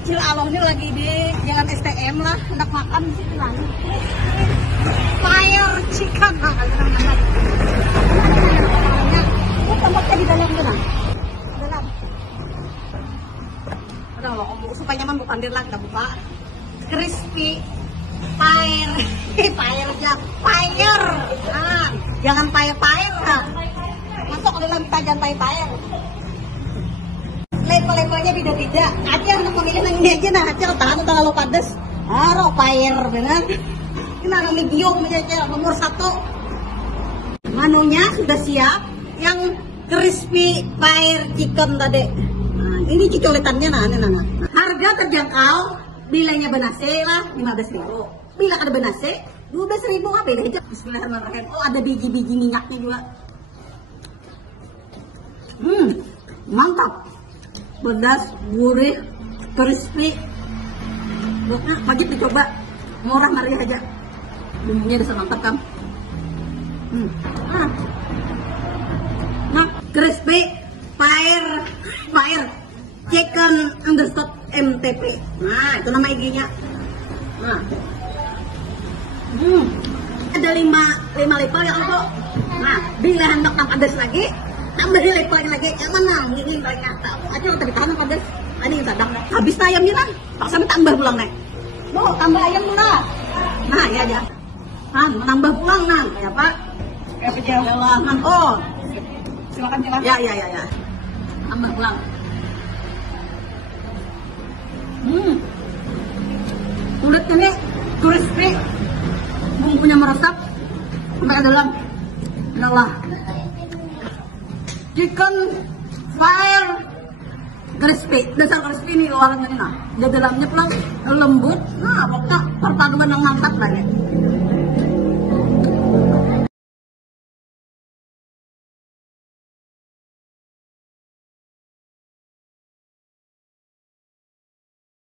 Acil Aloh ini lagi di jalan STM lah, hendak makan di situ lagi. Fire chicken, nah kalian makan. Tempatnya di dalam sana. Dalam. Udah loh, supaya nyaman bukan dir lagi, kita buka. Crispy fire, fire aja, fire. Nah, jangan fire. Nah. Masuk ke dalam tajan fire. Level-levelnya beda-beda. Acil untuk memilih yang ini aja nah, Acil tahan terlalu pedas. Aro fire benar. Ini ada medium aja nomor 1. Menunya sudah siap. Yang crispy fire chicken tadi. Nah, ini cocoletannya nah. Harga terjangkau. Bilanya benase lah 15.000. Bila ada benase 12.000 apa ini? Bismillahirrahmanirrahim. Oh ada biji-biji minyaknya juga. Mantap. Pedas, gurih, crispy. Wajib dicoba. Murah meriah aja. Bumbunya udah mantap kan. Nah, crispy fire chicken underscore MTP. Nah, itu nama IG-nya. Nah. Ada 5 level ya kok. Nah, bila hendak tambah pedas lagi, tambah levelnya lagi. Yang mana? Ini banyak. Aja tadi tahan pedas. Ini yang tadang. Habis ayamnya kan. Paksa tambah pulang nih. Loh, tambah ayam murah. Nah, ya aja. Nah, menambah pulang nah. Kayak apa? Kayak perjalanan. Oh. Silakan. Ya. Tambah pulang. Kulitnya nih crispy, bumbunya meresap sampai ke dalam. Adalah chicken fire crispy, dasar crispy nih luarnya nih nah. Di dalamnya pulang lembut. Nah, pokoknya perpaduan yang mantap lah ya.